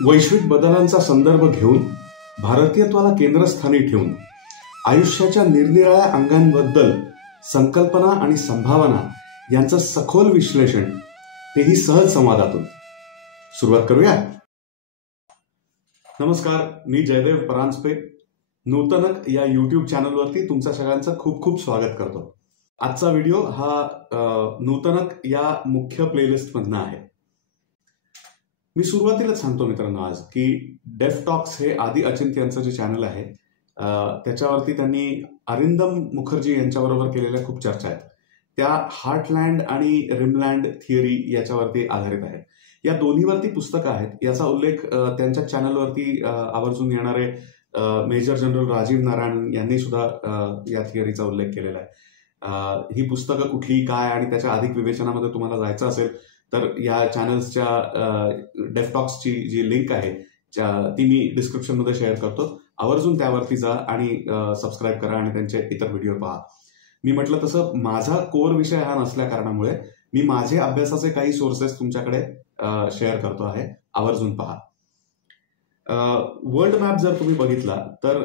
वैश्विक बदलांचा संदर्भ घेऊन भारतीयत्वाला केंद्रस्थानी ठेवून आयुष्याच्या निरनिराळ्या अंगांबद्दल संकल्पना आणि संभावना यांचं सखोल विश्लेषण, तेही सहज संवादातून. सुरुवात करूया. नमस्कार, मी जयदेव परांजपे. नूतनक या यूट्यूब चॅनलवरती तुमच्या सगळ्यांचं खूप खूप स्वागत करतो. आजचा व्हिडिओ हा नूतनक या मुख्य प्लेलिस्टमधनं आहे. मी सुरुवातीलाच सांगतो मित्रांनो आज की डेफ टॉक्स हे आदि अचिंत्य यांचं जे चॅनल आहे त्याच्यावरती त्यांनी अरिंदम मुखर्जी यांच्याबरोबर केलेल्या खूप चर्चा आहेत. त्या हार्टलँड आणि रिमलँड थिअरी याच्यावरती आधारित आहेत. या दोन्हीवरती पुस्तकं आहेत. याचा उल्लेख त्यांच्या चॅनलवरती आवर्जून येणारे मेजर जनरल राजीव नारायण यांनी सुद्धा या थिअरीचा उल्लेख केलेला आहे. ही पुस्तकं कुठली, काय आणि त्याच्या अधिक विवेचनामध्ये तुम्हाला जायचं असेल तर या चॅनल्सच्या डेफटॉक्सची जी लिंक आहे ती मी डिस्क्रिप्शनमध्ये शेअर करतो. आवर्जून त्यावरती जा आणि सबस्क्राईब करा आणि त्यांचे इतर व्हिडिओ पहा. मी म्हटलं तसं माझा कोर विषय हा नसल्या कारणामुळे मी माझे अभ्यासाचे काही सोर्सेस तुमच्याकडे शेअर करतो आहे. आवर्जून पहा. वर्ल्ड मॅप जर तुम्ही बघितला तर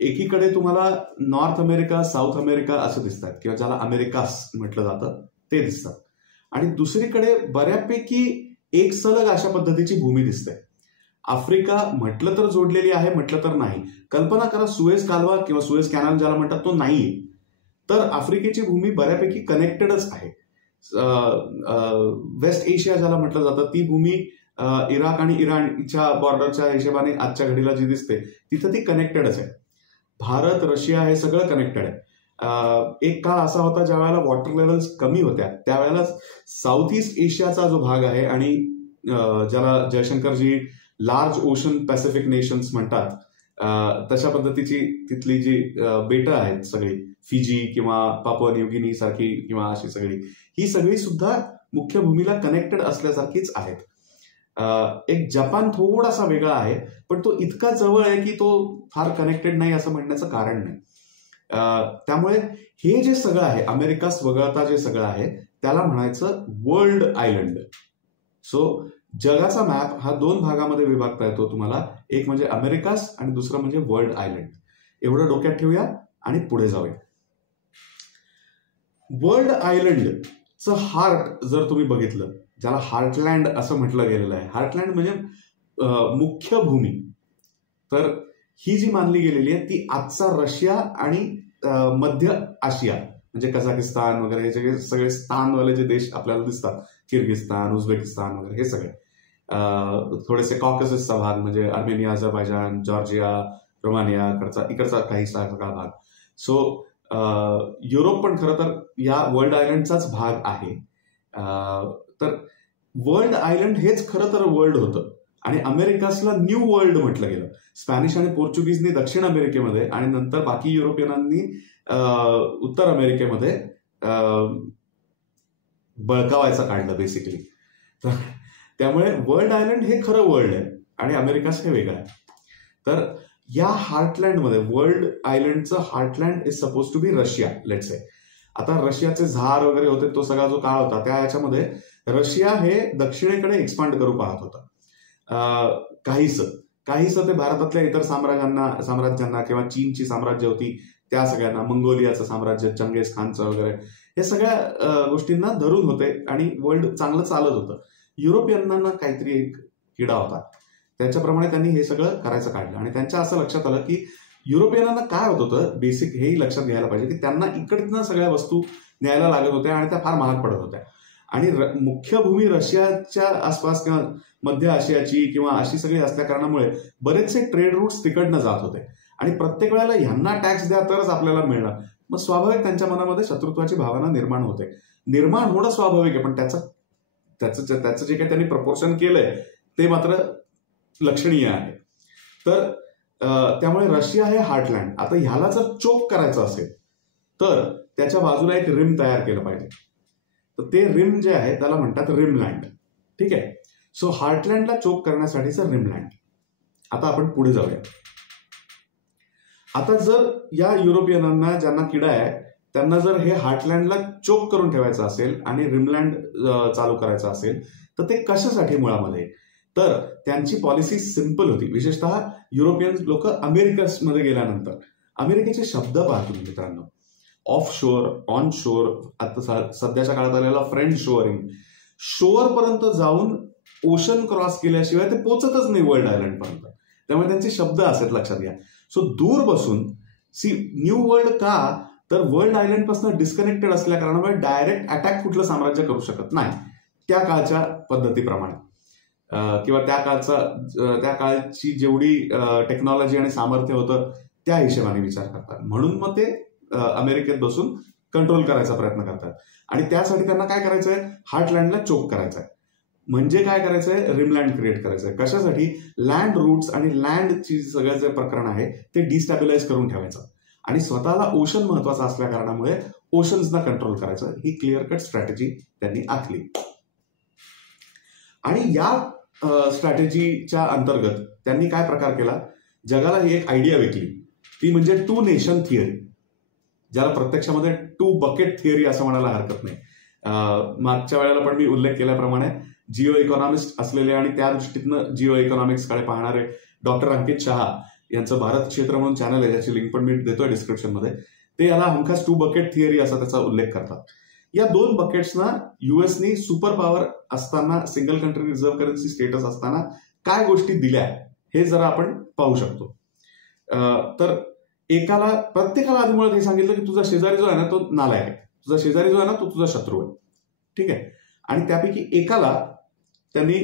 एकीकडे तुम्हाला नॉर्थ अमेरिका, साऊथ अमेरिका असं दिसतात किंवा ज्याला अमेरिकास म्हटलं जातं ते दिसतात. आणि दुसरीकडे बऱ्यापैकी एक सलग अशा पद्धतीची भूमी दिसते. आफ्रिका म्हटलं तर जोडलेली आहे, म्हटलं तर नाही. कल्पना करा सुएझ कालवा किंवा सुएझ कॅनल ज्याला म्हणतात तो नाहीये, तर आफ्रिकेची भूमी बऱ्यापैकी कनेक्टेडच आहे. वेस्ट एशिया ज्याला म्हटलं जातं ती भूमी इराक आणि इराणच्या बॉर्डरच्या हिशोबाने आजच्या घडीला जी दिसते तिथं ती कनेक्टेडच आहे. भारत, रशिया हे सगळं कनेक्टेड आहे. एक काळ असा होता ज्या वेळेला वॉटर लेवल्स कमी होत्या त्यावेळेला साऊथ ईस्ट एशियाचा जो भाग आहे आणि ज्याला जयशंकरजी लार्ज ओशन पॅसिफिक नेशन्स म्हणतात तशा पद्धतीची तिथली जी बेटं आहेत सगळी, फिजी किंवा पापुआ न्यू गिनी सारखी किंवा अशी सगळी, ही सगळी सुद्धा मुख्य भूमीला कनेक्टेड असल्यासारखीच आहेत. एक जपान थोडासा वेगळा आहे, पण तो इतका जवळ आहे की तो फार कनेक्टेड नाही असं म्हणण्याचं कारण नाही. त्यामुळे हे जे सगळं आहे अमेरिकास वगळता जे सगळं आहे त्याला म्हणायचं वर्ल्ड आयलंड. सो जगाचा मॅप हा दोन भागामध्ये विभागता येतो तुम्हाला. एक म्हणजे अमेरिकास आणि दुसरं म्हणजे वर्ल्ड आयलंड. एवढं डोक्यात ठेवूया आणि पुढे जाऊया. वर्ल्ड आयलंडचं हार्ट जर तुम्ही बघितलं, ज्याला हार्टलँड असं म्हटलं गेलेलं आहे. हार्टलँड म्हणजे मुख्य भूमी. तर ही जी मानली गेलेली आहे ती आजचा रशिया आणि मध्य आशिया म्हणजे कझाकिस्तान वगैरे हे सगळे स्थानवाले जे देश आपल्याला दिसतात, किर्गिस्तान, उझबेकिस्तान वगैरे हे सगळे, थोडेसे कॉकससचा भाग म्हणजे अर्मेनिया, अझरबैजान, जॉर्जिया, रोमानिया इकडचा काही सगळा भाग. सो युरोप पण खरं तर या वर्ल्ड आयलंडचाच भाग आहे. तर वर्ल्ड आयलंड हेच खरं तर वर्ल्ड होतं आणि अमेरिकासला न्यू वर्ल्ड म्हटलं गेलं. स्पॅनिश आणि पोर्चुगीजनी दक्षिण अमेरिकेमध्ये आणि नंतर बाकी युरोपियनांनी उत्तर अमेरिकेमध्ये बळकावायचं काढलं बेसिकली. त्यामुळे वर्ल्ड आयलंड हे खरं वर्ल्ड आहे आणि अमेरिकास हे वेगळं आहे. तर या हार्टलँडमध्ये वर्ल्ड आयलंडचं heartland is suppose to be Russia, let's say. आता रशियाचे झार वगैरे होते तो सगळा जो काळ होता त्या याच्यामध्ये रशिया हे दक्षिणेकडे एक्सपांड करू पाहत होता. काहीसं ते भारतातल्या इतर साम्राज्यांना किंवा चीनची साम्राज्य होती त्या सगळ्यांना, मंगोलियाचं साम्राज्य, चंगेज खानचं वगैरे, हे सगळ्या गोष्टींना धरून होते आणि वर्ल्ड चांगलं चालत होतं. युरोपियनांना काहीतरी एक किडा होता, त्याच्याप्रमाणे त्यांनी हे सगळं करायचं काढलं आणि त्यांच्या असं लक्षात आलं की युरोपियनांना काय होत होतं, बेसिक हेही लक्षात घ्यायला पाहिजे की त्यांना इकडनं सगळ्या वस्तू न्यायला लागत होत्या आणि त्या फार महाग पडत होत्या. आणि मुख्य भूमी रशियाच्या आसपास किंवा मध्य आशियाची किंवा अशी सगळी असल्या कारणामुळे बरेचसे ट्रेड रूट्स तिकडनं जात होते आणि प्रत्येक वेळेला ह्यांना टॅक्स द्या तरच आपल्याला मिळणार. मग स्वाभाविक त्यांच्या मनामध्ये शत्रुत्वाची भावना निर्माण होते. निर्माण होणं स्वाभाविक आहे, पण त्याचं जे काही त्यांनी प्रपोर्शन केलंय ते मात्र लक्षणीय आहे. तर त्यामुळे रशिया हे हार्टलँड. आता ह्याला जर चोक करायचं असेल तर त्याच्या बाजूला एक रिम तयार केलं पाहिजे. तर ते रिम जे आहे त्याला म्हणतात रिमलँड. ठीक आहे. सो हार्टलँडला चोक करण्यासाठीचं रिमलँड. आता आपण पुढे जाऊया. आता जर या युरोपियनांना ज्यांना किडा आहे त्यांना जर हे हार्टलँडला चोक करून ठेवायचं असेल आणि रिमलँड चालू करायचं असेल तर ते कशासाठी मुळामध्ये तर त्यांची पॉलिसी सिम्पल होती. विशेषतः युरोपियन लोक अमेरिकेमध्ये गेल्यानंतर अमेरिकेचे शब्द पहा तुम्ही मित्रांनो. ऑफ शोअर, ऑन शोअर, आता सध्याच्या काळात आलेला फ्रेंड शोअरिंग. शोअर पर्यंत जाऊन ओशन क्रॉस केल्याशिवाय ते पोचतच नाही वर्ल्ड आयलंड पर्यंत. त्यामुळे त्यांचे शब्द असतात, लक्षात घ्या. सो दूर बसून न्यू वर्ल्ड का, तर वर्ल्ड आयलंड पासून डिस्कनेक्टेड असल्या कारणामुळे डायरेक्ट अटॅक कुठलं साम्राज्य करू शकत नाही त्या काळच्या पद्धतीप्रमाणे, किंवा त्या काळची जेवढी टेक्नॉलॉजी आणि सामर्थ्य होतं त्या हिशेबाने विचार करतात. म्हणून मग ते अमेरिकेत बसून कंट्रोल करायचा प्रयत्न करतात. आणि त्यासाठी त्यांना काय करायचंय, हार्टलँडला चोक करायचंय. म्हणजे काय करायचंय, रिमलँड क्रिएट करायचंय. कशासाठी, लँड रूट्स आणि लँडची सगळं जे प्रकरण आहे ते डिस्टॅबिलाइज करून ठेवायचं आणि स्वतःला ओशन महत्वाचं असल्या कारणामुळे ओशन्सना कंट्रोल करायचं. ही क्लिअर कट स्ट्रॅटेजी त्यांनी आखली. आणि या स्ट्रॅटेजीच्या अंतर्गत त्यांनी काय प्रकार केला, जगाला ही एक आयडिया विकली, ती म्हणजे 2 नेशन थिअरी, ज्याला प्रत्यक्षामध्ये 2 बकेट थिअरी असं म्हणायला हरकत नाही. मागच्या वेळेला पण मी उल्लेख केल्याप्रमाणे जिओ इकॉनॉमिस्ट असलेले आणि त्या दृष्टीनं जिओ इकॉनॉमिक्सकडे पाहणारे डॉक्टर अंकित शहा यांचं भारत क्षेत्र म्हणून चॅनल आहे, ज्याची लिंक पण मी देतोय डिस्क्रिप्शनमध्ये. ते याला हमखास 2 बकेट थिअरी असा त्याचा उल्लेख करतात. या 2 बकेट्सना युएसनी सुपर पॉवर असताना, single country reserve currency status असताना काय गोष्टी दिल्या हे जरा आपण पाहू शकतो. तर प्रत्येकाला आधी मुळात हे सांगितलं की तुझा शेजारी जो आहे ना तो नालायक आहे, तुझा शेजारी जो आहे ना तो तुझा शत्रू आहे, ठीक आहे. आणि त्यापैकी एकाला त्यांनी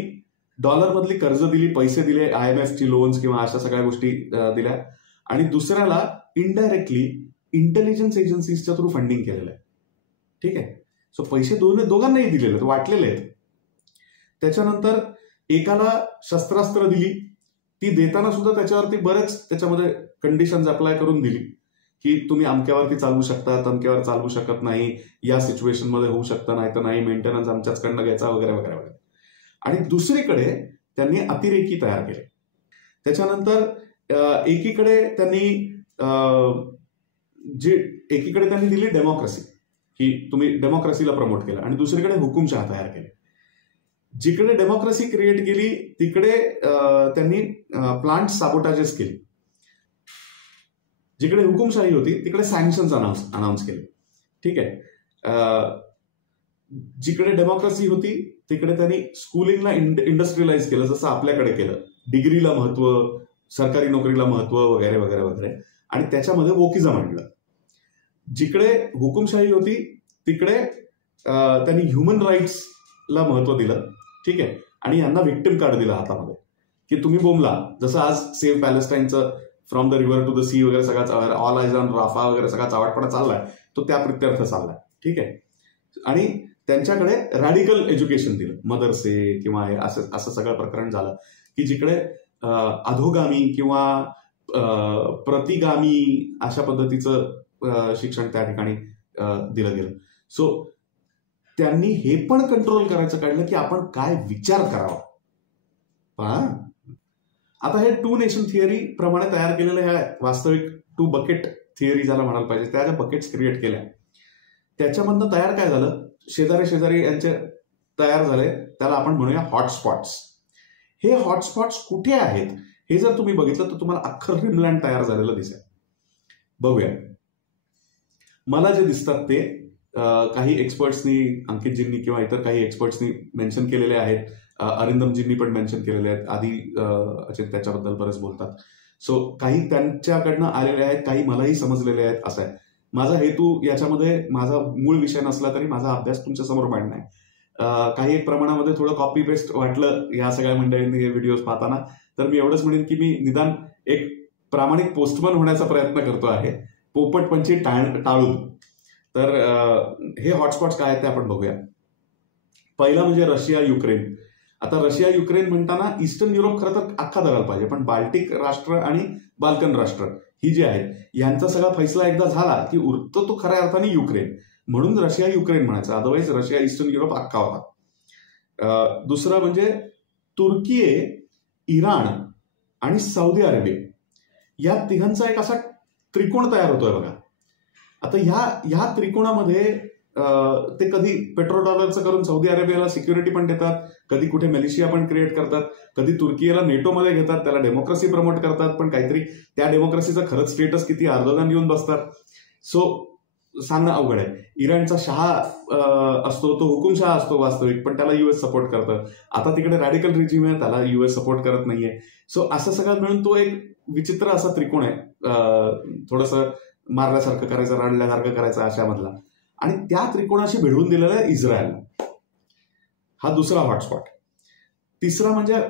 डॉलरमधली कर्ज दिली, पैसे दिले, IMFची लोन्स किंवा अशा सगळ्या गोष्टी दिल्या. आणि दुसऱ्याला इनडायरेक्टली इंटेलिजन्स एजन्सीजच्या थ्रू फंडिंग केलेलं आहे, ठीक आहे. सो पैसे दोघांनाही दिलेले आहेत, वाटलेले आहेत. त्याच्यानंतर एकाला शस्त्रास्त्र दिली, ती देताना सुद्धा त्याच्यावरती बरेच त्याच्यामध्ये कंडिशन्स अप्लाय करून दिली की तुम्ही अमक्यावरती चालवू शकता, तमक्यावर चालवू शकत नाही, या सिच्युएशनमध्ये होऊ शकतं, नाही तर नाही, मेंटेनन्स आमच्याचकडनं घ्यायचा वगैरे वगैरे वगैरे. आणि दुसरीकडे त्यांनी अतिरेकी तयार केले. त्याच्यानंतर एकीकडे त्यांनी दिली डेमोक्रेसी, की तुम्ही डेमोक्रेसीला प्रमोट केलं, आणि दुसरीकडे हुकुमशहा तयार केले. जिकडे डेमोक्रेसी क्रिएट केली तिकडे त्यांनी प्लांट साबोटाजेस केली. जिकडे हुकुमशाही होती तिकडे सँक्शन्स अनाऊन्स केले, ठीक आहे. जिकडे डेमोक्रेसी होती तिकडे त्यांनी स्कूलिंगला इंडस्ट्रियलाइज केलं, जसं आपल्याकडे केलं. डिग्रीला महत्व, सरकारी नोकरीला महत्व वगैरे वगैरे वगैरे, आणि त्याच्यामध्ये वोकिझम आणलं. जिकडे हुकुमशाही होती तिकडे त्यांनी ह्युमन राईट्सला महत्व दिलं, ठीक आहे. आणि यांना व्हिक्टिम कार्ड दिलं हातामध्ये की तुम्ही बोंबला, जसं आज सेव्ह पॅलेस्टाईनचं from the river to the sea वगैरे सगळा ऑल आयज ऑन राफा वगैरे सगळा चावटपणा चाललाय, तो त्या प्रित्यर्थ चाललाय, ठीक आहे. आणि त्यांच्याकडे रॅडिकल एज्युकेशन दिलं, मदरसे किंवा असं सगळं प्रकरण झालं की जिकडे अधोगामी किंवा प्रतिगामी अशा पद्धतीचं शिक्षण त्या ठिकाणी दिलं गेलं. सो त्यांनी हे पण कंट्रोल करायचं काढलं की आपण काय विचार करावा. आता हे 2 नेशन थिअरी प्रमाणे तयार केलेलं ह्या वास्तविक 2 बकेट थिअरी ज्याला म्हणायला पाहिजे, त्या ज्या बकेट्स क्रिएट केल्या त्याच्यामधनं तयार काय झालं, शेजारी यांचे तयार झाले, त्याला आपण म्हणूया हॉटस्पॉट्स. हे हॉटस्पॉट्स कुठे आहेत हे जर तुम्ही बघितलं तर तुम्हाला अख्खं रिमलँड तयार झालेलं दिसेल. बघूया. मला जे दिसतात ते काही एक्सपर्ट्सनी, अंकितजींनी किंवा इतर काही एक्सपर्ट्सनी मेन्शन केलेले आहेत, अरिंदमजींनी पण मेन्शन केलेले आहेत, आधी अचित त्याच्याबद्दल बरेच बोलतात. सो काही त्यांच्याकडनं आलेले आहेत, काही मलाही समजलेले आहेत. असं आहे. माझा हेतू याच्यामध्ये माझा मूळ विषय नसला तरी माझा अभ्यास तुमच्या समोर मांडणं आहे. काही एक प्रमाणामध्ये थोडं कॉपी पेस्ट वाटलं या सगळ्या मंडळींनी हे व्हिडिओज पाहताना, तर मी एवढंच म्हणेन की मी निदान एक प्रामाणिक पोस्टमन होण्याचा प्रयत्न करतो आहे, पोपटपंची टाळून. तर हे हॉटस्पॉट्स काय आहेत ते आपण बघूया. पहिला म्हणजे रशिया युक्रेन. आता रशिया युक्रेन म्हणताना ईस्टर्न युरोप खरं तर अख्खा धरायला पाहिजे, पण बाल्टिक राष्ट्र आणि बाल्कन राष्ट्र ही जी आहेत यांचा सगळा फैसला एकदा झाला की उरतो तो खऱ्या अर्थाने युक्रेन, म्हणून रशिया युक्रेन म्हणायचं. अदरवाईज रशिया ईस्टर्न युरोप अख्खा होता. दुसरा म्हणजे तुर्की, इराण आणि सौदी अरेबिया, या तिघांचा एक असा त्रिकोण तयार होतोय बघा. आता ह्या त्रिकोणामध्ये ते कधी पेट्रोडॉलरचं करून सौदी अरेबियाला सिक्युरिटी पण देतात, कधी कुठे मलेशिया पण क्रिएट करतात, कधी तुर्कीला नेटोमध्ये घेतात, त्याला डेमोक्रेसी प्रमोट करतात, पण काहीतरी त्या डेमोक्रेसीचं खरंच स्टेटस किती अर्धदान घेऊन बसतात. सो सांगणं अवघड आहे. इराणचा शहा असतो, तो हुकुमशहा असतो वास्तविक, पण त्याला युएस सपोर्ट करतं. आता तिकडे रॅडिकल रिजिम आहे, त्याला युएस सपोर्ट करत नाहीये. सो असं सगळं मिळून तो एक विचित्र असा त्रिकोण आहे, थोडंसं मारल्यासारखं करायचं, रडल्यासारखं करायचं अशामधला. आणि त्या त्रिकोणाशी भिडवून दिलेला आहे इस्रायल. हा दुसरा हॉटस्पॉट. तिसरा म्हणजे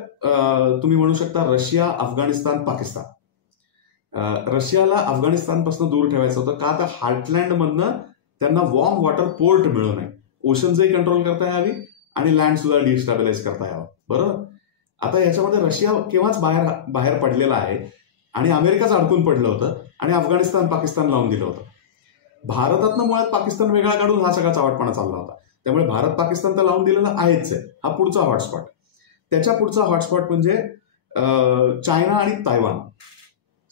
तुम्ही म्हणू शकता रशिया, अफगाणिस्तान, पाकिस्तान. रशियाला अफगाणिस्तानपासून दूर ठेवायचं होतं का, तर हार्टलँड मधनं त्यांना वॉर्म वॉटर पोर्ट मिळू नये, ओशनचंही कंट्रोल करता यावी आणि लँड सुद्धा डिस्टॅबिलाइज करता यावं. बरोबर. आता याच्यामध्ये रशिया केव्हाच बाहेर पडलेला आहे आणि अमेरिकाच अडकून पडलं होतं आणि अफगाणिस्तान, पाकिस्तान लावून दिलं होतं. भारतातनं मुळात पाकिस्तान वेगळा काढून हा सगळा चावटपणा चालला होता. त्यामुळे भारत पाकिस्तान तर लावून दिलेला आहेच आहे. हा पुढचा हॉटस्पॉट. त्याच्या पुढचा हॉटस्पॉट म्हणजे चायना आणि तायवान.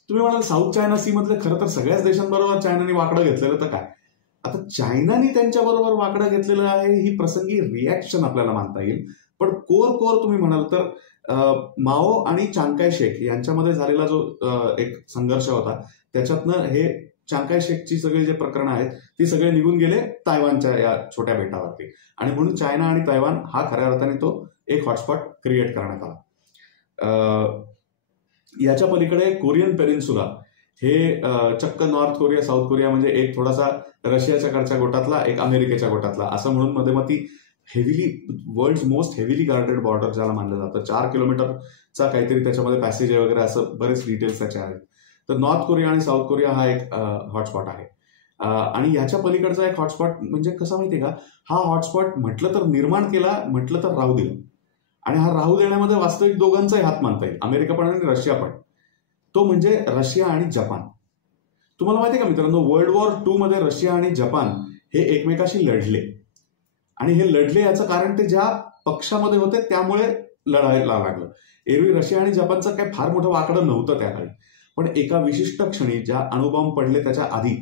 तुम्ही म्हणाल साऊथ चायना सी मधले खरं तर सगळ्याच देशांबरोबर चायनाने वाकडं घेतलेलं, तर काय आता चायनाने त्यांच्याबरोबर वाकडं घेतलेलं आहे ही प्रसंगी रिॲक्शन आपल्याला मानता येईल. पण कोर तुम्ही म्हणाल तर माओ आणि चांग काय शेक यांच्यामध्ये झालेला जो एक संघर्ष होता, त्याच्यातनं हे चांग काय शेकची सगळे जे प्रकरणं आहेत ती सगळे निघून गेले तायवानच्या या छोट्या बेटावरती. आणि म्हणून चायना आणि तायवान हा खऱ्या अर्थाने तो एक हॉटस्पॉट क्रिएट करण्यात आला. याच्या पलीकडे कोरियन पेनिन्सुला हे चक्क नॉर्थ कोरिया, साऊथ कोरिया म्हणजे एक थोडासा रशियाच्या कडच्या गोटातला, एक अमेरिकेच्या गोटातला असं म्हणून मध्ये मग ती heavily world most heavily guarded border ज्याला मानलं जातं. 4 किलोमीटरचा काहीतरी त्याच्यामध्ये पॅसेज आहे वगैरे, असं बरेच डिटेल्स त्याचे आहेत. तर नॉर्थ कोरिया आणि साऊथ कोरिया हा एक हॉटस्पॉट आहे. आणि ह्याच्या पलीकडचा एक हॉटस्पॉट म्हणजे कसं माहितीये का, हा हॉटस्पॉट म्हटलं तर निर्माण केला, म्हटलं तर राहू दिला. आणि हा राहू देण्यामध्ये वास्तविक दोघांचाही हात मानता येईल, अमेरिका पण आणि रशिया पण. तो म्हणजे रशिया आणि जपान. तुम्हाला माहिती आहे का मित्रांनो, वर्ल्ड वॉर II मध्ये रशिया आणि जपान हे एकमेकाशी लढले. आणि हे लढले याचं कारण ते ज्या पक्षामध्ये होते त्यामुळे लढायला लागलं. एरवी रशिया आणि जपानचं काही फार मोठं वाकडं नव्हतं त्या काळी. पण एका विशिष्ट क्षणी ज्या अणुबॉम्ब पडले त्याच्या आधी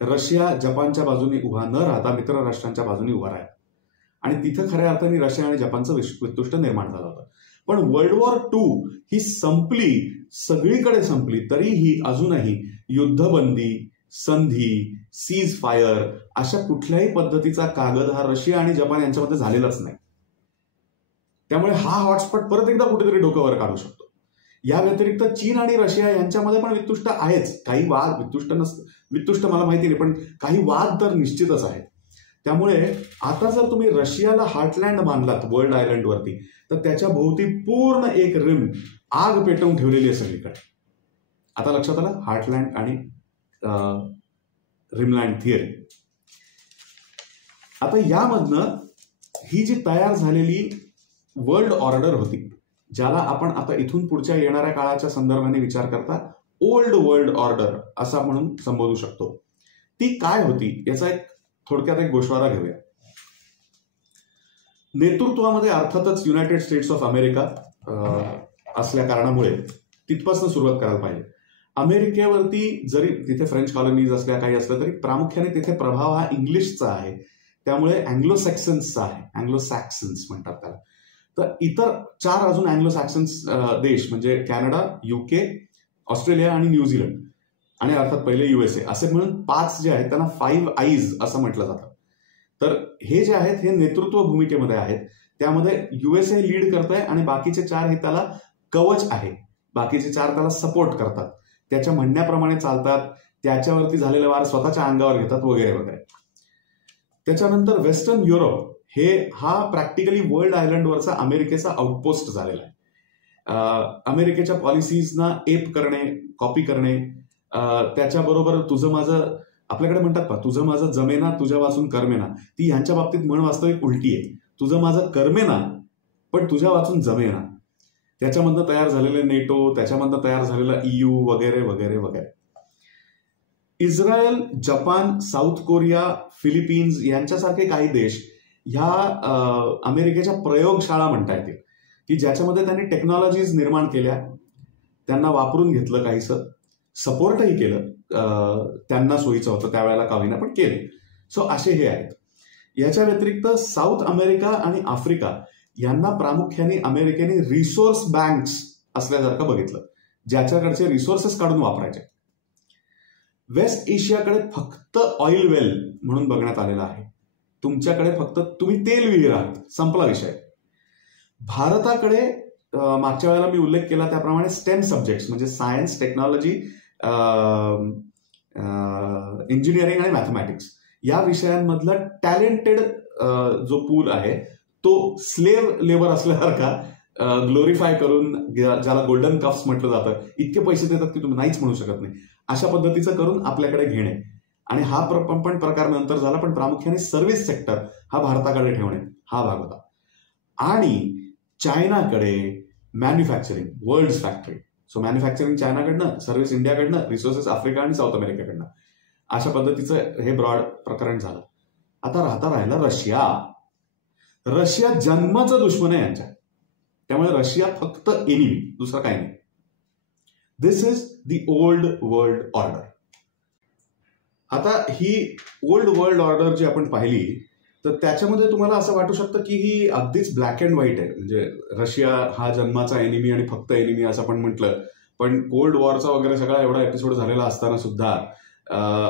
रशिया जपानच्या बाजूने उभा न राहता मित्र राष्ट्रांच्या बाजूने उभा राहिला. आणि तिथं खऱ्या अर्थाने रशिया आणि जपानचं वित्तुष्ट निर्माण झालं होतं. पण वर्ल्ड वॉर II ही संपली, सगळीकडे संपली, तरीही अजूनही युद्धबंदी, संधी, सीज फायर अशा कुठल्याही पद्धतीचा कागद हा रशिया आणि जपान यांच्यामध्ये झालेलाच नाही. त्यामुळे हा हॉटस्पॉट परत एकदा कुठेतरी डोक्यावर काढू शकतो. या व्यतिरिक्त चीन आणि रशिया यांच्यामध्ये पण वित्तुष्ट आहेच. काही वाद वित्तुष्ट मला माहिती नाही, पण काही वाद तर निश्चितच आहेत. त्यामुळे आता जर तुम्ही रशियाला हार्टलँड मानलात वर्ल्ड आयलंडवरती, तर त्याच्या भोवती पूर्ण एक रिम आग पेटवून ठेवलेली आहे सगळीकडे. आता लक्षात आलं हार्टलँड आणि रिमलँड थिअरी. आता यामधनं ही जी तयार झालेली वर्ल्ड ऑर्डर होती, ज्याला आपण आता इथून पुढच्या येणाऱ्या काळाच्या संदर्भाने विचार करता ओल्ड वर्ल्ड ऑर्डर असा म्हणून संबोधू शकतो, ती काय होती याचा एक थोडक्यात एक गोषवारा घेऊया. नेतृत्वामध्ये अर्थातच युनायटेड स्टेट्स ऑफ अमेरिका असल्या कारणामुळे तिथपासून सुरुवात करायला पाहिजे. अमेरिकेवरती जरी तिथे फ्रेंच कॉलनीज असल्या काही असल्या तरी प्रामुख्याने तिथे प्रभाव हा इंग्लिशचा आहे. त्यामुळे अँग्लो सॅक्सन्सचा आहे. अँग्लो सॅक्सन्स म्हणतात त्याला. तर इतर 4 अजून अँग्लो सॅक्सन्स देश म्हणजे कॅनडा, UK, ऑस्ट्रेलिया आणि न्यूझीलंड आणि अर्थात पहिले USA असे मिळून 5 जे आहेत त्यांना 5 आईज असं म्हटलं जातं. तर हे जे आहेत हे नेतृत्व भूमिकेमध्ये आहेत. त्यामध्ये USA लीड करत आहे आणि बाकीचे 4 हे त्याला कवच आहे. बाकीचे 4 त्याला सपोर्ट करतात, त्याच्या म्हणण्याप्रमाणे चालतात, त्याच्यावरती झालेले वार स्वतःच्या अंगावर घेतात वगैरे वगैरे. त्याच्यानंतर वेस्टर्न युरोप हा प्रॅक्टिकली वर्ल्ड आयलंडवरचा अमेरिकेचा आउटपोस्ट झालेला आहे. अमेरिकेच्या पॉलिसीजना एप करणे, कॉपी करणे, त्याच्याबरोबर तुझं माझं आपल्याकडे म्हणतात पहा, तुझं माझं जमेना तुझ्या वाचून करमेना, ती ह्यांच्या बाबतीत म्हण वास्तविक उलटी आहे. तुझं माझं करमेना पण तुझ्या वाचून जमेना. त्याच्यामधनं तयार झालेले नेटो, त्याच्यामधनं तयार झालेला EU वगैरे वगैरे वगैरे. Israel, Japan, south Korea, Philippines यांच्यासारखे काही देश ह्या अमेरिकेच्या प्रयोगशाळा म्हणता येतील की ज्याच्यामध्ये त्यांनी टेक्नॉलॉजीज निर्माण केल्या, त्यांना वापरून घेतलं, काहीसं सपोर्टही केलं, त्यांना सोयीचं होतं त्यावेळेला का होईना पण केले. सो असे हे आहेत. याच्या व्यतिरिक्त साऊथ अमेरिका आणि आफ्रिका यांना प्रामुख्याने अमेरिकेने रिसोर्स बँक्स असल्यासारखं बघितलं, ज्याच्याकडचे रिसोर्सेस काढून वापरायचे. वेस्ट एशियाकडे फक्त ऑइल वेल म्हणून बघण्यात आलेला आहे. तुमच्याकडे फक्त तुम्ही तेल विहीर आहात, संपला विषय. भारताकडे मागच्या वेळेला मी उल्लेख केला त्याप्रमाणे स्टेम सब्जेक्ट्स म्हणजे सायन्स, टेक्नॉलॉजी, इंजिनिअरिंग आणि मॅथमॅटिक्स या विषयांमधला टॅलेंटेड जो पूल आहे तो स्लेव्ह लेबर असल्यासारखा ग्लोरिफाय करून, ज्याला गोल्डन कप्स म्हटलं जातं, इतके पैसे देतात की तुम्ही नाहीच म्हणू शकत नाही, अशा पद्धतीचं करून आपल्याकडे घेणे. आणि हा पण प्रकार नंतर झाला, पण प्रामुख्याने सर्व्हिस सेक्टर हा भारताकडे ठेवणे हा भाग होता. आणि चायनाकडे manufacturing, world's factory. So manufacturing चायनाकडनं, सर्व्हिस इंडियाकडनं, रिसोर्सेस आफ्रिका आणि साऊथ अमेरिकेकडनं, अशा पद्धतीचं हे ब्रॉड प्रकरण झालं. आता राहिला रशिया. रशिया जन्माचा दुश्मन आहे यांच्या, त्यामुळे रशिया फक्त एनिमी, दुसरं काही नाही. This is the old world order. आता ही ओल्ड वर्ल्ड ऑर्डर जी आपण पाहिली तर त्याच्यामध्ये तुम्हाला असं वाटू शकतं की ही अगदीच ब्लॅक अँड व्हाईट आहे, म्हणजे रशिया हा जन्माचा एनिमी आणि फक्त एनिमी असं आपण म्हटलं. पण कोल्ड वॉरचा वगैरे सगळा एवढा एपिसोड झालेला असताना सुद्धा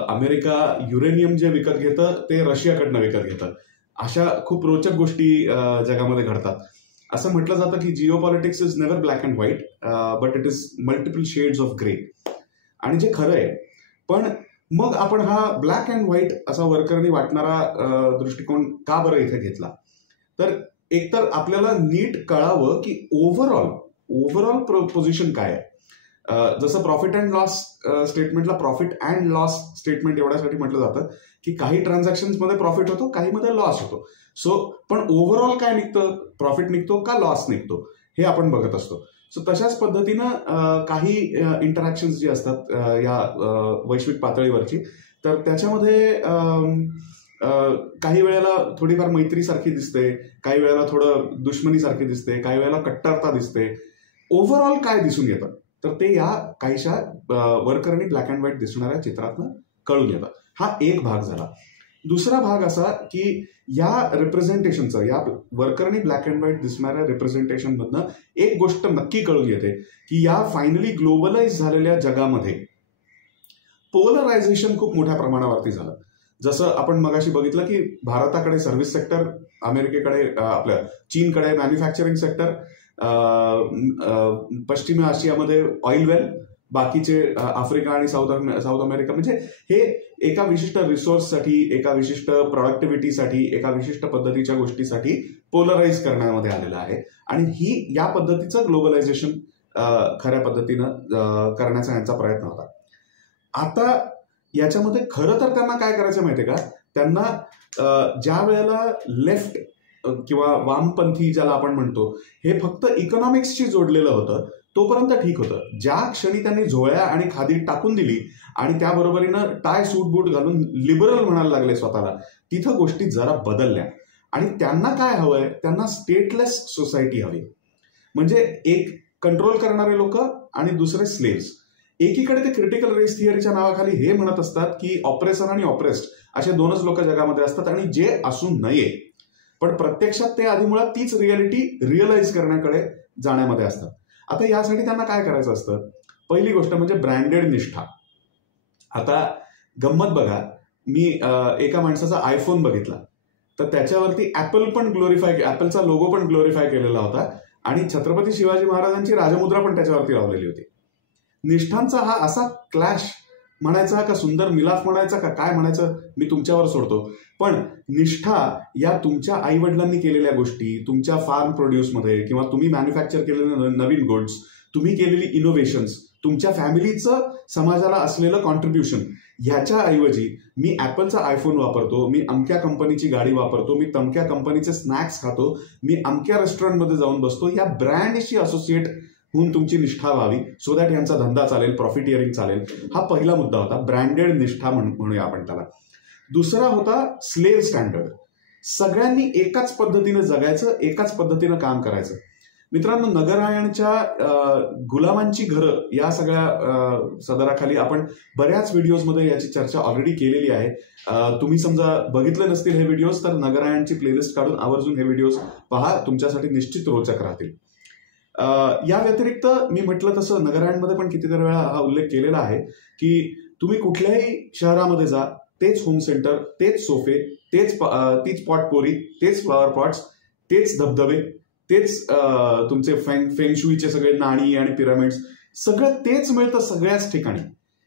अमेरिका युरेनियम जे विकत घेतं ते रशियाकडनं विकत घेतं, अशा खूप रोचक गोष्टी जगामध्ये घडतात. असं म्हटलं जातं की Jio politics is never black and white, but it is multiple shades of grey. आणि जे खरं आहे, पण मग आपण हा ब्लॅक अँड व्हाईट असा वरकरणी वाटणारा दृष्टिकोन का बरं इथे घेतला, तर एकतर आपल्याला नीट कळावं की ओव्हरऑल पोझिशन काय आहे. जसं प्रॉफिट अँड लॉस स्टेटमेंटला प्रॉफिट अँड लॉस स्टेटमेंट एवढ्यासाठी म्हटलं जातं की काही ट्रान्झॅक्शन्स मध्ये प्रॉफिट होतो, काही मध्ये लॉस होतो. सो पण ओव्हरऑल काय निघतं, प्रॉफिट निघतो का लॉस निघतो, हे आपण बघत असतो. सो तशाच पद्धतीनं काही इंटरॅक्शन्स जी असतात या वैश्विक पातळीवरची, तर त्याच्यामध्ये काही वेळेला थोडीफार मैत्रीसारखी दिसते, काही वेळेला थोडं दुश्मनीसारखी दिसते, काही वेळेला कट्टरता दिसते. ओव्हरऑल काय दिसून येतं, तर ते या काहीशा वरकरणी ब्लॅक अँड व्हाईट दिसणाऱ्या चित्रातनं कळून येतं. हा एक भाग झाला. दुसरा भाग असा की या रिप्रेझेंटेशनचं, या वरकरणी ब्लॅक अँड व्हाईट दिसणाऱ्या रिप्रेझेंटेशन मधनं एक गोष्ट नक्की कळून येते की या फायनली ग्लोबलाइज झालेल्या जगामध्ये पोलरायझेशन खूप मोठ्या प्रमाणावरती झालं. जसं आपण मगाशी बघितलं की भारताकडे सर्व्हिस सेक्टर, अमेरिकेकडे आपल्या चीनकडे मॅन्युफॅक्चरिंग सेक्टर, पश्चिम आशियामध्ये ऑइल वेल, बाकीचे आफ्रिका आणि साऊथ अमेरिका, म्हणजे हे एका विशिष्ट रिसोर्ससाठी, एका विशिष्ट प्रॉडक्टिव्हिटीसाठी, एका विशिष्ट पद्धतीच्या गोष्टीसाठी पोलराइज करण्यामध्ये आलेलं आहे. आणि ही या पद्धतीचं ग्लोबलायझेशन खऱ्या पद्धतीनं करण्याचा यांचा प्रयत्न होता. आता याच्यामध्ये खरं तर त्यांना काय करायचं माहितीये का, त्यांना ज्या वेळेला लेफ्ट किंवा वामपंथी ज्याला आपण म्हणतो, हे फक्त इकॉनॉमिक्सशी जोडलेलं होतं तोपर्यंत ठीक होतं. ज्या क्षणी त्यांनी झोळ्या आणि खादी टाकून दिली आणि त्याबरोबरीनं टाय सूट बूट घालून लिबरल म्हणायला लागले स्वतःला, तिथं गोष्टी जरा बदलल्या. आणि त्यांना काय हवंय, त्यांना स्टेटलेस सोसायटी हवी. म्हणजे एक कंट्रोल करणारे लोक आणि दुसरे स्लेव्स. एकीकडे ते क्रिटिकल रेस थिअरीच्या नावाखाली हे म्हणत असतात की ऑपरेसर आणि ऑपरेस्ड असे दोनच लोक जगामध्ये असतात आणि जे असू नये, पण प्रत्यक्षात ते आधी मुळात तीच रियालिटी रिअलाइज करण्याकडे जाण्यामध्ये असतात. आता यासाठी त्यांना काय करायचं असतं, पहिली गोष्ट म्हणजे ब्रँडेड निष्ठा. आता गंमत बघा, मी एका माणसाचा आयफोन बघितला तर त्याच्यावरती ऍपल पण ऍपलचा लोगो पण ग्लोरिफाय केलेला होता आणि छत्रपती शिवाजी महाराजांची राजमुद्रा पण त्याच्यावरती लावलेली होती. निष्ठांचा हा असा क्लॅश म्हणायचा का सुंदर मिलाफ म्हणायचा का काय म्हणायचं, मी तुमच्यावर सोडतो. पण निष्ठा या तुमच्या आईवडिलांनी केलेल्या गोष्टी, तुमच्या फार्म प्रोड्यूसमध्ये किंवा तुम्ही मॅन्युफॅक्चर केलेले नवीन गुड्स, तुम्ही केलेली इनोव्हेशन्स, तुमच्या फॅमिलीचं समाजाला असलेलं कॉन्ट्रीब्युशन, ह्याच्या ऐवजी मी ऍपलचा आयफोन वापरतो, मी अमक्या कंपनीची गाडी वापरतो, मी तमक्या कंपनीचे स्नॅक्स खातो, मी अमक्या रेस्टॉरंटमध्ये जाऊन बसतो, या ब्रँडशी असोसिएट होऊन तुमची निष्ठा व्हावी, सो दॅट यांचा धंदा चालेल, प्रॉफिटिअरिंग चालेल. हा पहिला मुद्दा होता, ब्रँडेड निष्ठा म्हणूया आपण त्याला. दुसरा होता स्लेव्ह स्टँडर्ड. सगळ्यांनी एकाच पद्धतीनं जगायचं, एकाच पद्धतीनं काम करायचं. मित्रांनो, नगरायणच्या गुलामांची घरं या सगळ्या सदराखाली आपण बऱ्याच व्हिडिओजमध्ये याची चर्चा ऑलरेडी केलेली आहे. तुम्ही समजा बघितले नसतील हे व्हिडिओज तर नगरायणची प्लेलिस्ट काढून आवर्जून हे व्हिडिओज पहा, तुमच्यासाठी निश्चित रोचक राहतील. या व्यतिरिक्त मी म्हटलं तसं नगरायणमध्ये पण कितीतरी वेळा हा उल्लेख केलेला आहे की तुम्ही कुठल्याही शहरामध्ये जा, तेच होम सेंटर, तेच सोफे, तीच पॉटपोरी, तेच फ्लॉवर पॉट्स, तेच धबधबे, तेच तुमचे फेंगशुईचे सगळे नाणी आणि पिरामिड्स, सगळं तेच मिळतं सगळ्याच ठिकाणी.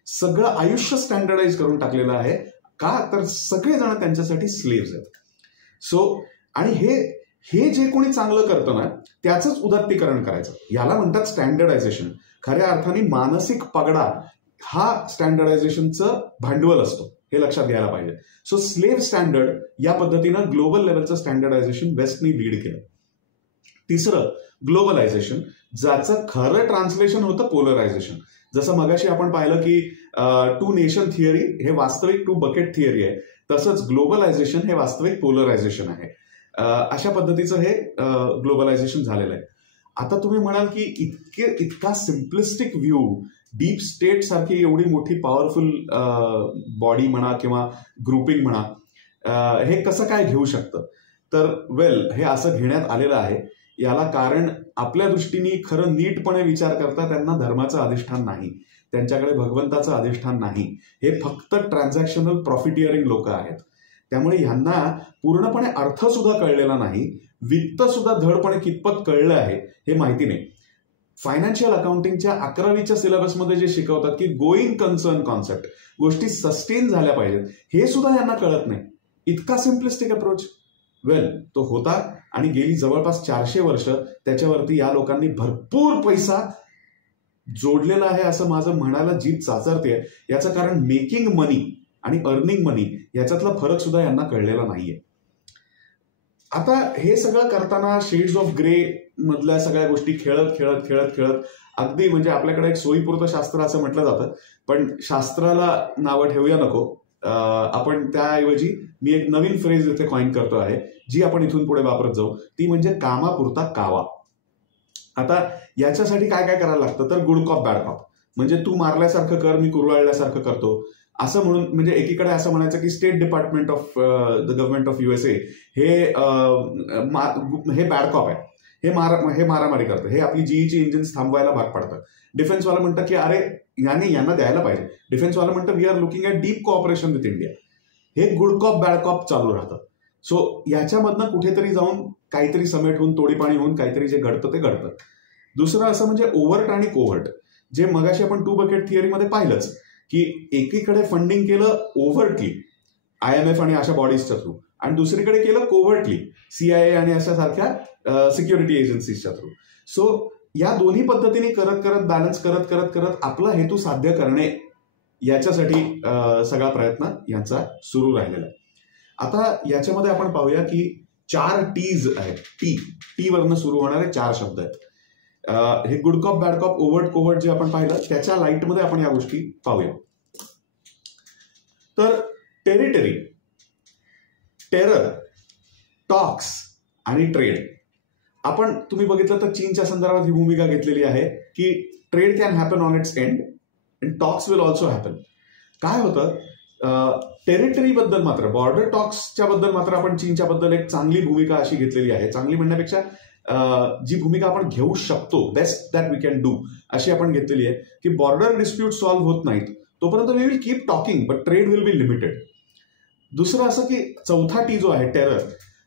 सगळं आयुष्य स्टँडर्डाइज करून टाकलेलं आहे. का तर सगळेजण त्यांच्यासाठी स्लेव्स आहेत. आणि हे जे कोणी चांगलं करतं ना त्याचंच उदात्तीकरण करायचं, याला म्हणतात स्टँडर्डायझेशन. खऱ्या अर्थाने मानसिक पगडा हा स्टँडर्डायझेशनचं भांडवल असतो, हे लक्षात घ्यायला पाहिजे. स्लेव्ह स्टँडर्ड या पद्धतीनं ग्लोबल लेवलचं स्टँडर्डायझेशन वेस्टनी लीड केलं. तिसरं ग्लोबलायझेशन, ज्याचं खरं ट्रान्सलेशन होतं पोलरायझेशन. जसं मगाशी आपण पाहिलं की 2 नेशन थिअरी हे वास्तविक 2 बकेट थिअरी आहे, तसंच ग्लोबलायझेशन हे वास्तविक पोलरायझेशन आहे. अशा पद्धतीचं हे ग्लोबलायझेशन झालेलं आहे. आता तुम्ही म्हणाल की इतका सिम्पलिस्टिक व्ह्यू, डीप स्टेट सारखी एवढी मोठी पॉवरफुल बॉडी म्हणा किंवा ग्रुपिंग म्हणा, हे कसं काय घेऊ शकतं? तर हे असं घेण्यात आलेलं आहे. याला कारण आपल्या दृष्टीने खरं नीटपणे विचार करता त्यांना धर्माचं अधिष्ठान नाही, त्यांच्याकडे भगवंताचं अधिष्ठान नाही. हे फक्त ट्रान्झॅक्शनल प्रॉफिटिअरिंग लोक आहेत. त्यामुळे ह्यांना पूर्णपणे अर्थ सुद्धा कळलेला नाही, वित्त सुद्धा धडपणे कितपत कळलं आहे हे माहिती नाही. फायनान्शियल अकाउंटिंगच्या 11वीच्या सिलेबसमध्ये जे शिकवतात की गोईंग कन्सर्न कॉन्सेप्ट, गोष्टी सस्टेन झाल्या पाहिजेत, हे सुद्धा यांना कळत नाही. इतका सिम्पलिस्टिक अप्रोच तो होता आणि गेली जवळपास 400 वर्ष त्याच्यावरती या लोकांनी भरपूर पैसा जोडलेला आहे असं माझं म्हणायला जीभ चाचरते. याचं कारण मेकिंग मनी आणि अर्निंग मनी याच्यातला फरक सुद्धा यांना कळलेला नाहीये. आता हे सगळं करताना शेड्स ऑफ ग्रे मधल्या सगळ्या गोष्टी खेळत खेळत खेळत खेळत अगदी म्हणजे आपल्याकडे एक सोयीपुरतं शास्त्र असं म्हटलं जातं, पण शास्त्राला नावं ठेवूया नको. आपण त्याऐवजी मी एक नवीन फ्रेज इथे कॉइन करतो आहे, जी आपण इथून पुढे वापरत जाऊ, ती म्हणजे कामापुरता कावा. आता याच्यासाठी काय काय करायला लागतं तर गुड कॉप बॅड कॉप, म्हणजे तू मारल्यासारखं कर, मी कुरवाळल्यासारखं करतो असं म्हणून. म्हणजे एकीकडे असं म्हणायचं की state department of the government of USA हे बॅड कॉप आहे, हे मारामारी करतं, हे आपली जीईची इंजिन्स थांबवायला भाग पडतं. डिफेन्सवाला म्हणतं की अरे यांना द्यायला पाहिजे. डिफेन्सवाला म्हणतं we are looking at deep cooperation with India. हे गुड कॉप बॅड कॉप चालू राहतं. याच्यामधनं कुठेतरी जाऊन काहीतरी समेट होऊन तोडीपाणी होऊन काहीतरी जे घडतं ते घडतं. दुसरं असं म्हणजे ओव्हर्ट आणि कोव्हर्ट, जे मगाशी आपण 2 बकेट थिअरीमध्ये पाहिलंच की एकीकडे फंडिंग केलं ओव्हर्टली IMF आणि अशा बॉडीजच्या थ्रू, आणि दुसरीकडे केलं कोव्हर्टली CIA आणि अशा सारख्या सिक्युरिटी एजन्सीजच्या थ्रू. या दोन्ही पद्धतीने करत करत बॅलन्स करत करत करत आपला हेतू साध्य करणे याच्यासाठी सगळा प्रयत्न यांचा सुरू राहिलेला आहे. आता याच्यामध्ये आपण पाहूया की 4 T's आहेत. टी वरनं सुरू होणारे 4 शब्द आहेत. हे गुड कॉप बॅड कॉप ओव्हर्ट कोव्हर्ट जे आपण पाहिलं त्याच्या लाईटमध्ये आपण या गोष्टी पाहूया. तर टेरिटरी, टेरर, टॉक्स आणि ट्रेड. तुम्ही बघितलं तर चीनच्या संदर्भात ही भूमिका घेतलेली आहे की trade can happen on it's end and talks will also happen. काय होतं, टेरिटरी बद्दल मात्र, बॉर्डर टॉक्सच्या बद्दल मात्र आपण चीनच्या बद्दल एक चांगली भूमिका अशी घेतलेली आहे. चांगली म्हणण्यापेक्षा जी भूमिका आपण घेऊ शकतो, best that we can do, अशी आपण घेतलेली आहे की बॉर्डर डिस्प्यूट सॉल्व्ह होत नाहीत तोपर्यंत we will keep talking but trade will be limited. दुसरं असं की चौथा टी जो आहे टेरर,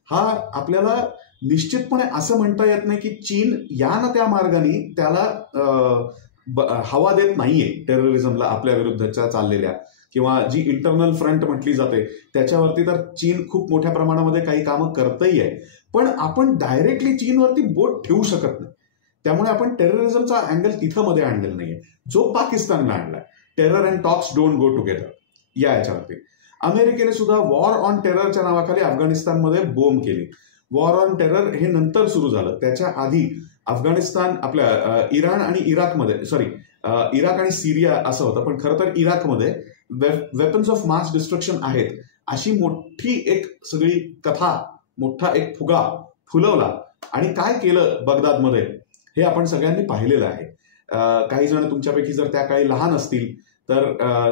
हा आपल्याला निश्चितपणे असं म्हणता येत नाही की चीन या ना त्या मार्गाने त्याला हवा देत नाहीये टेररिझमला आपल्या विरुद्धच्या चाललेल्या, किंवा जी इंटरनल फ्रंट म्हटली जाते त्याच्यावरती तर चीन खूप मोठ्या प्रमाणामध्ये काही कामं करतही आहे. पण आपण डायरेक्टली चीनवरती बोट ठेवू शकत नाही. त्यामुळे आपण टेररिझमचा अँगल तिथं मध्ये आणलेला नाहीये जो पाकिस्तानला आणलाय. Terror and talks don't go together या याच्यावरती. अमेरिकेने सुद्धा वॉर ऑन टेररच्या नावाखाली अफगाणिस्तानमध्ये बॉम्ब केली. वॉर ऑन टेरर हे नंतर सुरू झालं. त्याच्या आधी अफगाणिस्तान आपल्या इराण आणि इराकमध्ये, इराक आणि सिरिया असं होतं, पण खरं तर इराकमध्ये वेपन्स ऑफ मास डिस्ट्रक्शन आहेत अशी मोठी एक सगळी कथा, मोठा एक फुगा फुलवला. आणि काय केलं बगदादमध्ये हे आपण सगळ्यांनी पाहिलेलं आहे. काही जण तुमच्यापैकी जर त्या काळी लहान असतील तर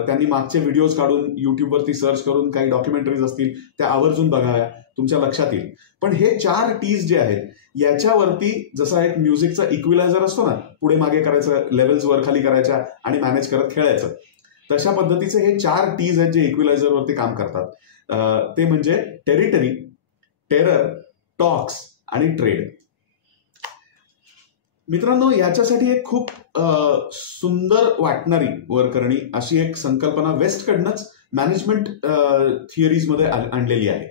त्यांनी मागचे व्हिडिओज काढून युट्यूबवरती सर्च करून काही डॉक्युमेंटरीज असतील त्या आवर्जून बघाव्या, तुमच्या लक्षात येईल. पण हे 4 T's जे आहेत याच्यावरती जसा एक म्युझिकचा इक्विलायझर असतो ना, पुढे मागे करायचं, लेवल्स वर खाली करायच्या आणि मॅनेज करत खेळायचं, तशा पद्धतीचे हे 4 T's आहेत जे इक्विलायझरवरती काम करतात. ते म्हणजे टेरिटरी, टेरर, टॉक्स आणि ट्रेड. मित्रांनो, याच्यासाठी एक खूप सुंदर वाटणारी वरकरणी अशी एक संकल्पना वेस्टकडनंच मॅनेजमेंट थिअरीजमध्ये आणलेली आहे,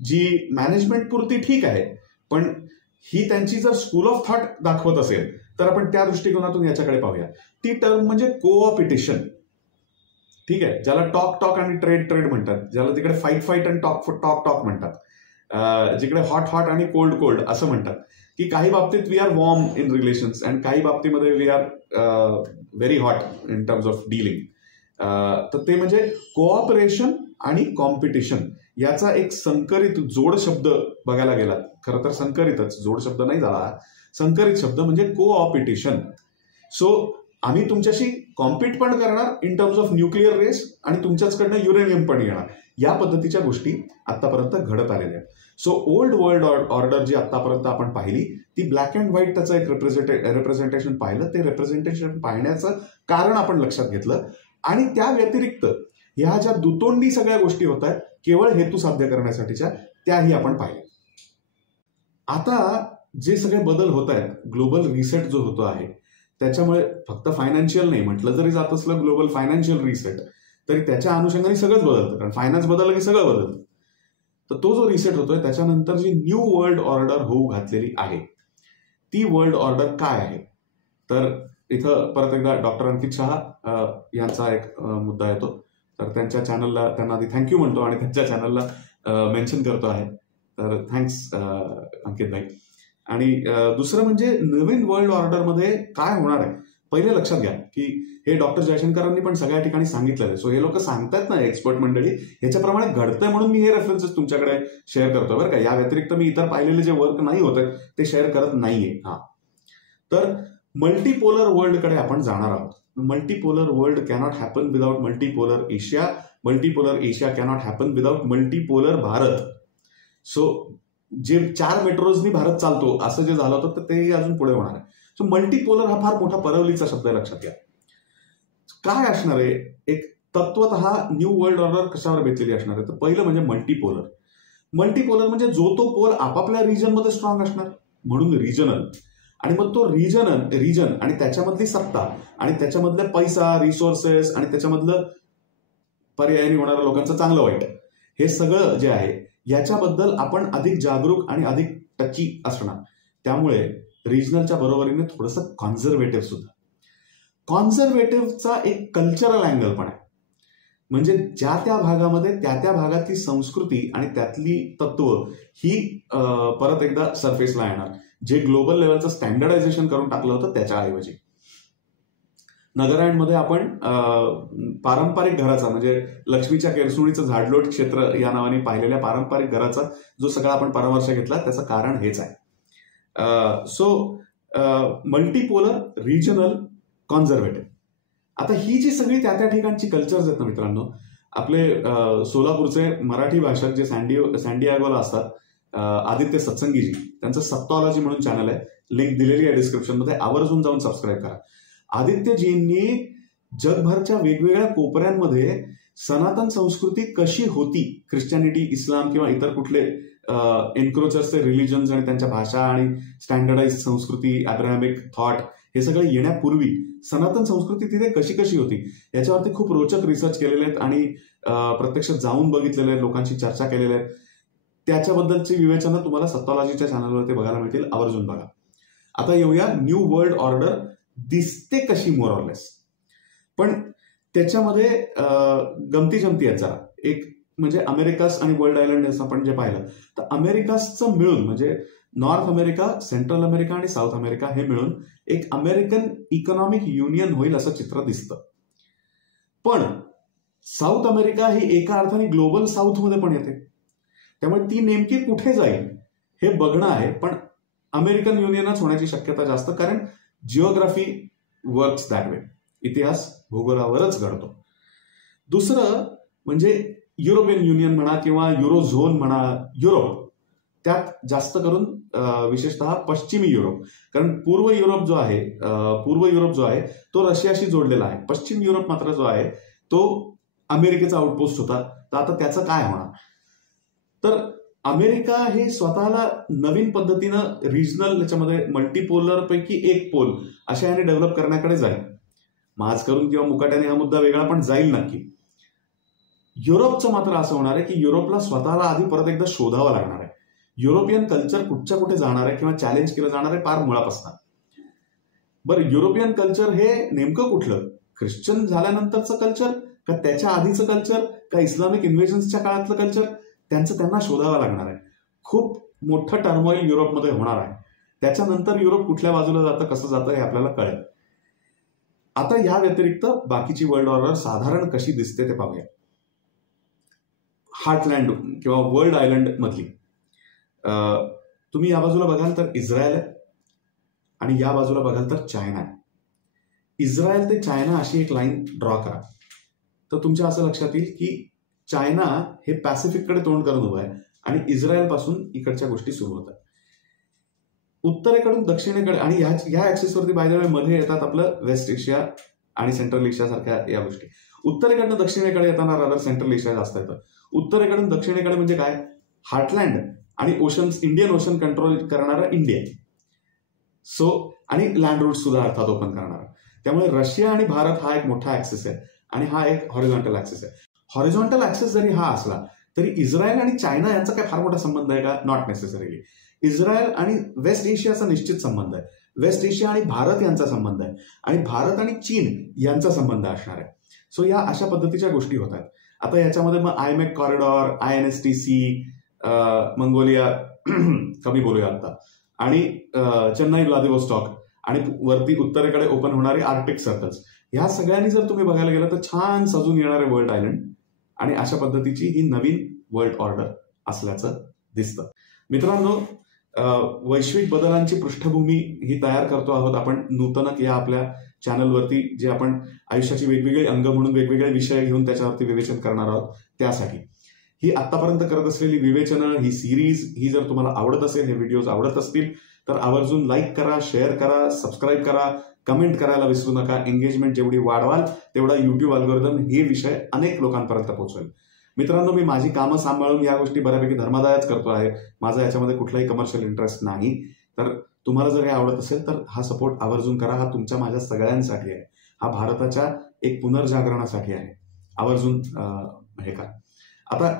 जी मॅनेजमेंट पुरती ठीक आहे, पण ही त्यांची जर स्कूल ऑफ थॉट दाखवत असेल तर आपण त्या दृष्टिकोनातून याच्याकडे पाहूया. ती टर्म म्हणजे कोऑपिटिशन. ठीक आहे, ज्याला टॉक आणि ट्रेड म्हणतात, ज्याला तिकडे फाईट आणि टॉक म्हणतात, जिकडे हॉट आणि कोल्ड असं म्हणतात, की काही बाबतीत we are warm in relations आणि काही बाबतीमध्ये we are very hot in terms of dealing. तर ते म्हणजे कोऑपरेशन आणि कॉम्पिटिशन याचा एक संकरित जोड शब्द बघायला गेला. खरं तर संकरितच, जोड शब्द नाही झाला, संकरित शब्द म्हणजे कोऑपिटिशन. सो आम्ही तुमच्याशी कॉम्पिट पण करणार in terms of nuclear race आणि तुमच्याचकडनं युरेनियम पण घेणार. या पद्धतीच्या गोष्टी आतापर्यंत घडत आलेल्या आहेत. सो ओल्ड वर्ल्ड ऑर्डर जी आतापर्यंत आपण पाहिली ती ब्लॅक अँड व्हाईट त्याचं एक रिप्रेझेंटेशन पाहिलं. ते रिप्रेझेंटेशन पाहण्याचं कारण आपण लक्षात घेतलं आणि त्या व्यतिरिक्त ह्या ज्या दुतोंडी सगळ्या गोष्टी होत आहेत केवळ हेतू साध्य करण्यासाठीच्या, त्याही आपण पाहिल्या. आता जे सगळे बदल होत आहेत, ग्लोबल रिसेट जो होतो आहे त्याच्यामुळे फक्त फायनान्शियल नाही म्हटलं जरी जात असलं ग्लोबल फायनान्शियल रिसेट, तरी त्याच्या अनुषंगाने सगळंच बदलतं, कारण फायनान्स बदललं की सगळं बदलतं. तर तो जो रिसेट होतोय त्याच्यानंतर जी न्यू वर्ल्ड ऑर्डर होऊ घातलेली आहे ती वर्ल्ड ऑर्डर काय आहे, तर इथं परत एकदा डॉक्टर अंकित शहा यांचा एक मुद्दा येतो. तर त्यांच्या चॅनलला त्यांना आधी थँक्यू म्हणतो आणि त्यांच्या चॅनलला मेन्शन करतो आहे, तर थँक्स अंकित भाई. आणि दुसरं म्हणजे नवीन वर्ल्ड ऑर्डरमध्ये काय होणार आहे. पहिले लक्षात घ्या की हे डॉक्टर जयशंकरांनी पण सगळ्या ठिकाणी सांगितलेलं आहे. सो हे लोक सांगतात ना, एक्सपर्ट मंडळी, ह्याच्याप्रमाणे घडतंय म्हणून मी हे रेफरन्सेस तुमच्याकडे शेअर करतोय बरं का. या व्यतिरिक्त मी इतर पाहिलेले जे वर्क नाही होत ते शेअर करत नाहीये. हा, तर मल्टीपोलर वर्ल्डकडे आपण जाणार आहोत. Multipolar world cannot happen without multipolar Asia. Multipolar Asia cannot happen without multipolar Bharat. So जे 4 मेट्रोजनी भारत चालतो असं जे झालं होतं तर ते अजून पुढे होणार आहे. सो मल्टीपोलर हा फार मोठा परवलीचा शब्द आहे, लक्षात घ्या. काय असणार आहे, एक तत्वतः न्यू वर्ल्ड ऑर्डर कशावर बेतलेली असणार आहे, तर पहिलं म्हणजे मल्टीपोलर. मल्टीपोलर म्हणजे जो तो पोल आपापल्या रिजनमध्ये स्ट्रॉंग असणार, म्हणून रिजनल. आणि मग तो रिजन आणि त्याच्यामधली सत्ता आणि त्याच्यामधले पैसा, रिसोर्सेस आणि त्याच्यामधलं पर्यायाने होणाऱ्या लोकांचं चांगलं वाईट, हे सगळं जे आहे याच्याबद्दल आपण अधिक जागरूक आणि अधिक टची असणार. त्यामुळे रिजनलच्या बरोबरीने थोडंसं कॉन्झर्वेटिव्ह सुद्धा. कॉन्झर्वेटिव्हचा एक कल्चरल अँगल पण आहे, म्हणजे ज्या त्या भागामध्ये त्या भागातली संस्कृती आणि त्यातली तत्व ही परत एकदा सरफेसला येणार, जे ग्लोबल लेवलचं स्टँडर्डायझेशन करून टाकलं होतं त्याच्याऐवजी. नगरायणमध्ये आपण पारंपरिक घराचा म्हणजे लक्ष्मीच्या केरसुणीचं झाडलोट क्षेत्र या नावाने पाहिलेल्या पारंपरिक घराचा जो सगळा आपण परामर्श घेतला त्याचं कारण हेच आहे. So multipolar, regional, conservative. आता ही जी सगळी त्या ठिकाणची कल्चर्स आहेत ना मित्रांनो, आपले सोलापूरचे मराठी भाषक जे सँडियागोला असतात, आदित्य सत्संगीजी, त्यांचं सप्तॉलॉजी म्हणून चॅनल आहे, लिंक दिलेली आहे डिस्क्रिप्शनमध्ये, आवर्जून जाऊन सबस्क्राईब करा. आदित्यजींनी जगभरच्या वेगवेगळ्या कोपऱ्यांमध्ये सनातन संस्कृती कशी होती, ख्रिश्चॅनिटी, इस्लाम किंवा इतर कुठले एन्क्रोचर्सचे रिलिजन्स आणि त्यांच्या भाषा आणि स्टँडर्डाइज संस्कृती, अब्राहमिक थॉट, हे सगळं येण्यापूर्वी सनातन संस्कृती तिथे कशी कशी होती याच्यावरती खूप रोचक रिसर्च केलेले आहेत आणि प्रत्यक्ष जाऊन बघितलेले आहेत, लोकांशी चर्चा केलेल्या आहेत. त्याच्याबद्दलची विवेचना तुम्हाला सत्तॉलॉजीच्या चॅनलवरती बघायला मिळतील, आवर्जून बघा. आता येऊया न्यू वर्ल्ड ऑर्डर दिसते कशी मोर ऑर लेस. पण त्याच्यामध्ये गमती जमती आहेत जरा. एक म्हणजे अमेरिकास आणि वर्ल्ड आयलंड आपण जे पाहिलं तर अमेरिकासचं मिळून म्हणजे नॉर्थ अमेरिका, सेंट्रल अमेरिका आणि साऊथ अमेरिका हे मिळून एक अमेरिकन इकॉनॉमिक युनियन होईल असं चित्र दिसतं. पण साऊथ अमेरिका ही एका अर्थाने ग्लोबल साऊथमध्ये पण येते, त्यामुळे ती नेमकी कुठे जाईल हे बघणं आहे. पण अमेरिकन युनियनच होण्याची शक्यता जास्त, कारण जिओग्राफी वर्क्स दॅट वे. इतिहास भूगोलावरच घडतो. दुसरं म्हणजे युरोपियन युनियन म्हणा किंवा युरोझोन म्हणा, युरोप, त्यात जास्त करून विशेषतः पश्चिमी युरोप, कारण पूर्व युरोप जो आहे तो रशियाशी जोडलेला आहे. पश्चिम युरोप मात्र जो आहे तो अमेरिकेचा आउटपोस्ट होता. तर आता त्याचं काय होणार? तर अमेरिका हे स्वतःला नवीन पद्धतीनं रिजनल, त्याच्यामध्ये मल्टीपोलर पैकी एक पोल अशा याने डेव्हलप करण्याकडे जाईल. माज करून किंवा मुकाट्याने हा मुद्दा वेगळा पण जाईल नक्की. युरोपचं मात्र असं होणार आहे की युरोपला स्वतःला आधी परत एकदा शोधावं लागणार आहे. युरोपियन कल्चर कुठच्या कुठे जाणार आहे किंवा चॅलेंज केलं जाणार आहे फार मुळापासून. बरं, युरोपियन कल्चर हे नेमकं कुठलं? ख्रिश्चन झाल्यानंतरचं कल्चर का त्याच्या आधीचं कल्चर का इस्लामिक इन्व्हेजन्सच्या काळातलं कल्चर? त्यांना शोधावं लागणार आहे. खूप मोठं टर्मोइल युरोपमध्ये होणार आहे. त्याच्यानंतर युरोप कुठल्या बाजूला जातं, कसं जातं हे आपल्याला कळेल. आता या व्यतिरिक्त बाकीची वर्ल्ड ऑर्डर साधारण कशी दिसते ते पाहूया. हार्टलँड किंवा वर्ल्ड आयलंड मधली तुम्ही या बाजूला बघाल तर इस्रायल आहे आणि या बाजूला बघाल तर चायना आहे. इस्रायल ते चायना अशी एक लाईन ड्रॉ करा तर तुमच्या असं लक्षात येईल की चायना हे पॅसिफिककडे तोंड करून उभं आहे आणि इस्रायल पासून इकडच्या गोष्टी सुरू होतात. उत्तरेकडून दक्षिणेकडे, आणि ह्या ऍक्सिसवरती बाय द वे मध्ये येतात आपलं वेस्ट एशिया आणि सेंट्रल एशिया सारख्या या गोष्टी. उत्तरेकडनं दक्षिणेकडे येताना रादर सेंट्रल एशिया जास्त येतं. उत्तरेकडून दक्षिणेकडे म्हणजे काय? हार्टलँड आणि ओशन्स, इंडियन ओशन कंट्रोल करणारा इंडिया. सो आणि लँड रूट सुद्धा अर्थात ओपन करणारा. त्यामुळे रशिया आणि भारत हा एक मोठा ऍक्सिस आहे आणि हा एक हॉरिझॉन्टल ऍक्सिस आहे. हॉरिझॉन्टल ऍक्सिस जरी हा असला तरी इस्रायल आणि चायना यांचा काय फार मोठा संबंध आहे का? Not necessarily. इस्रायल आणि वेस्ट एशियाचा निश्चित संबंध आहे. वेस्ट एशिया आणि भारत यांचा संबंध आहे आणि भारत आणि चीन यांचा संबंध असणार आहे. सो या अशा पद्धतीच्या गोष्टी होतात. आता याच्यामध्ये मग आयमेक कॉरिडॉर, INSTC, मंगोलिया कमी बोलूया आता, आणि चेन्नई व्लादिवोस्टॉक आणि वरती उत्तरेकडे ओपन होणारे आर्क्टिक सर्कल्स, ह्या सगळ्यांनी जर तुम्ही बघायला गेलं तर छान सजून येणारे वर्ल्ड आयलंड आणि अशा पद्धतीची ही नवीन वर्ल्ड ऑर्डर असल्याचं दिसतं. मित्रांनो, वैश्विक बदलांची पृष्ठभूमी ही तयार करतो आहोत आपण नूतनक या आपल्या चॅनलवरती, जे आपण आयुष्याची वेगवेगळी अंग म्हणून वेगवेगळे विषय घेऊन त्याच्यावरती विवेचन करणार आहोत. त्यासाठी ही आतापर्यंत करत असलेली विवेचनं, ही सिरीज, ही जर तुम्हाला आवडत असेल, हे व्हिडिओज आवडत असतील तर आवर्जून लाईक करा, शेअर करा, सबस्क्राईब करा, कमेंट करायला विसरू नका. एंगेजमेंट जेवढी वाढवाल तेवढा युट्यूब अल्गोरिदम हे विषय अनेक लोकांपर्यंत पोहोचवेल. मित्रांनो, मी माझी कामं सांभाळून या गोष्टी बऱ्यापैकी धर्मादायच करतो आहे. माझा याच्यामध्ये कुठलाही कमर्शियल इंटरेस्ट नाही. तर तुम्हाला जर हे आवडत असेल तर हा सपोर्ट आवर्जून करा. हा तुमच्या माझ्या सगळ्यांसाठी आहे. हा भारताच्या एक पुनर्जागरणासाठी आहे. आवर्जून हे करा. आता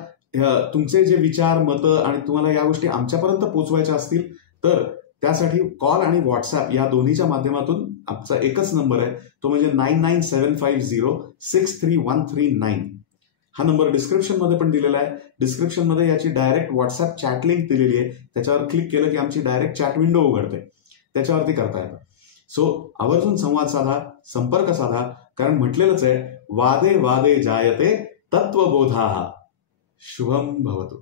तुमचे जे विचार, मतं आणि तुम्हाला या गोष्टी आमच्यापर्यंत पोहोचवायच्या असतील तर त्यासाठी कॉल आणि व्हॉट्सअप या दोन्हीच्या माध्यमातून आमचा एकच नंबर आहे, तो म्हणजे 9975063139. हा नंबर डिस्क्रिप्शनमध्ये पण दिलेला आहे. डिस्क्रिप्शनमध्ये याची डायरेक्ट व्हॉट्सअप चॅट लिंक दिलेली आहे. त्याच्यावर क्लिक केलं की आमची डायरेक्ट चॅट विंडो उघडते, त्याच्यावरती करता येतं. सो आवर्जून संवाद साधा, संपर्क साधा, कारण म्हटलेलंच आहे, वादे वादे जायते तत्वबोधाः. शुभम भवतु.